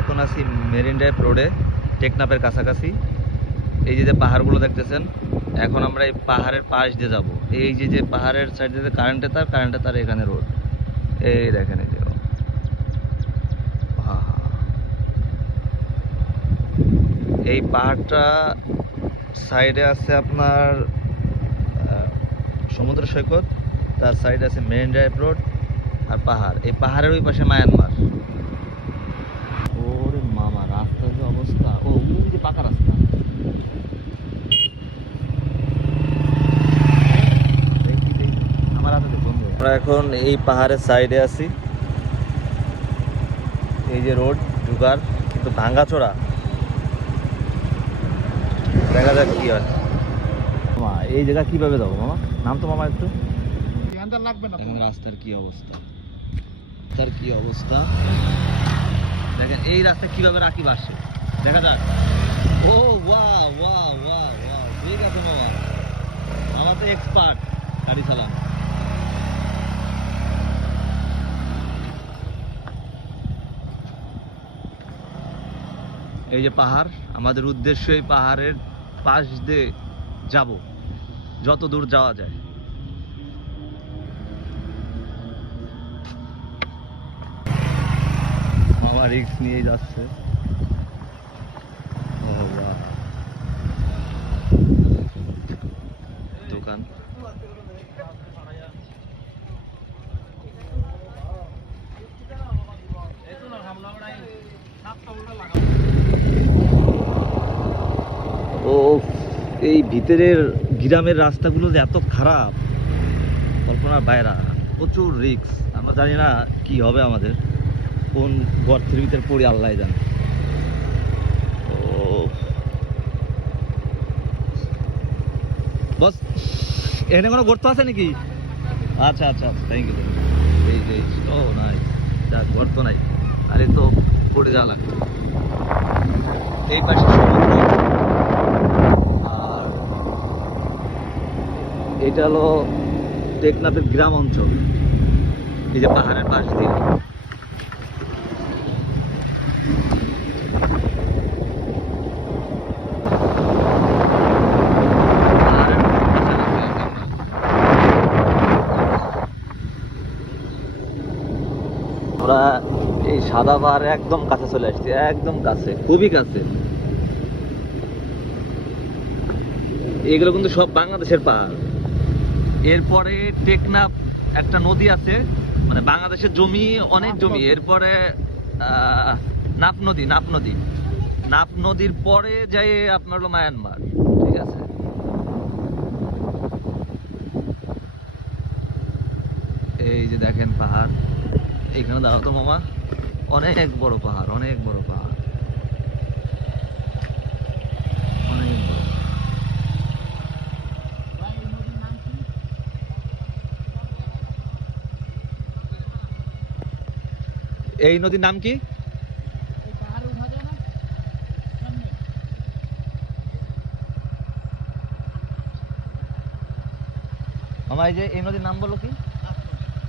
এখন আছি marine drive রোডে, টেকনাফের কাছাকাছি। এই যে পাহাড়গুলো দেখতেছেন, এখন আমরা এই পাহাড়ের পাশ দিয়ে যাব। এই যে পাহাড়ের সাইড দিয়ে কারেন্টের তার এখানে রোড। এই দেখেন, এই যে এই পাহাড়টা সাইডে আছে আপনার সমুদ্র সৈকত, তার সাইডে আছে মেরিন ড্রাইভ রোড আর পাহাড়। এই পাহাড়ের ওই পাশে মায়ানমার। ওরে মামা, রাস্তার যে অবস্থা! ও ওই যে পাকা রাস্তা। আমার হাতে বন্ধু। আমরা এখন এই পাহাড়ের সাইডে আছি। এই যে রোড ঢুকার, কিন্তু ভাঙ্গাচোরা। দেখা যাক কি হয়। মামা, এই জায়গা কিভাবে যাবো মামা? নাম তো মামা একটু। এখন রাস্তার কি অবস্থা, তার কি অবস্থা দেখেন। এই রাস্তায় কিভাবে রাখি আসে দেখা যাক। ও ওয়াও ওয়াও ওয়াও ওয়াও, ঠিক আছে মামা, আমার তো এক্সপার্ট গাড়ি চালান। এই যে পাহাড়, আমাদের উদ্দেশ্য এই পাহাড়ের পাশ দিয়ে যাব, যত দূর যাওয়া যায়। মামা রিস্ক নিয়ে যাচ্ছে। দোকান ও, এই ভিতরের গ্রামের রাস্তাগুলো যে এত খারাপ, কল্পনার বাইরে। প্রচুর রিস্ক, আমরা জানি না কি হবে আমাদের, কোন গর্তের ভিতরে পড়ি আল্লাহ জানে। বস, এখানে কোনো গর্ত আছে নাকি? আচ্ছা আচ্ছা, থ্যাংক ইউ। ও নাই, যা গর্ত নাই, আরে তো পড়ে যাওয়া লাগবে। এই পাশে সমুদ্র, আর এটা হলো টেকনাফের গ্রাম অঞ্চল। এই যে পাহাড়ের পাশ দিয়ে আমরা এই সাদা পাহাড়ে একদম কাছে চলে আসছি, একদম কাছে, খুবই কাছে। এগুলো কিন্তু সব বাংলাদেশের পাহাড়। এরপরে টেকনাফ একটা নদী আছে, মানে বাংলাদেশের জমি, অনেক জমি। এরপরে নাফ নদীর পরে যাই আপনার হলো মায়ানমার, ঠিক আছে। এই যে দেখেন পাহাড়, এইখানে দাঁড়াও তো মামা, অনেক বড় পাহাড়, অনেক বড় পাহাড়, অনেক বড়। এই নদীর নাম কি? মামা এই যে এই নদীর নাম বলো কি?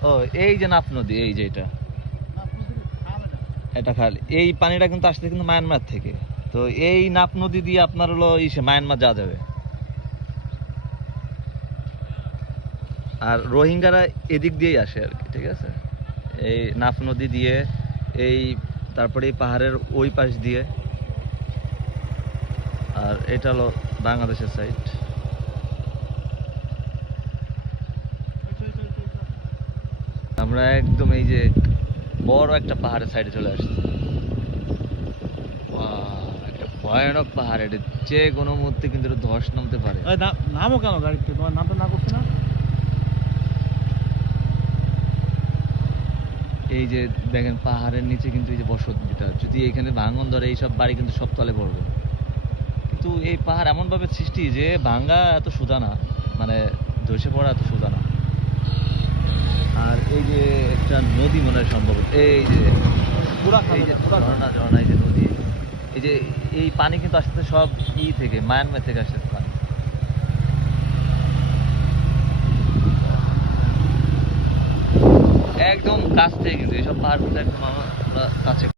ও, এই যে নাফ নদী, এই যে এটা খাল। এই পানিটা কিন্তু আসছে কিন্তু মায়ানমার থেকে। তো এই নাফ নদী দিয়ে আপনার হলো মায়ানমার যাওয়া যাবে। আর রোহিঙ্গারা এদিক দিয়েই আসে আর কি, ঠিক আছে। এই নাফ নদী দিয়ে, এই তারপরে এই পাহাড়ের ওই পাশ দিয়ে। আর এটা হলো বাংলাদেশের সাইড। আমরা একদম এই যে বড় একটা পাহাড়ের সাইডে চলে আসছি। একটা ভয়ানক পাহাড়, এটা যে কোনো মুহূর্তে কিন্তু ধস নামতে পারে। নামও কেন গাড়িতে? তোমার নাম তো না করছে না। এই যে দেখেন পাহাড়ের নিচে কিন্তু এই যে বসত ভিটা, যদি এখানে ভাঙন ধরে এইসব বাড়ি কিন্তু সব তলে পড়বে। কিন্তু এই পাহাড় এমন ভাবে সৃষ্টি যে ভাঙ্গা এত সোজা না, মানে ধসে পড়া এত সোজা না। আর এই যে একটা নদী মনে হয় সম্ভবত, এই যে ঝর্ণা, এই যে নদী, এই যে এই পানি কিন্তু আসতে সব থেকে মায়ানমার থেকে আসতে পানি। একদম কাছ থেকে কিন্তু এইসব পাহাড় একদম আমরা কাছে।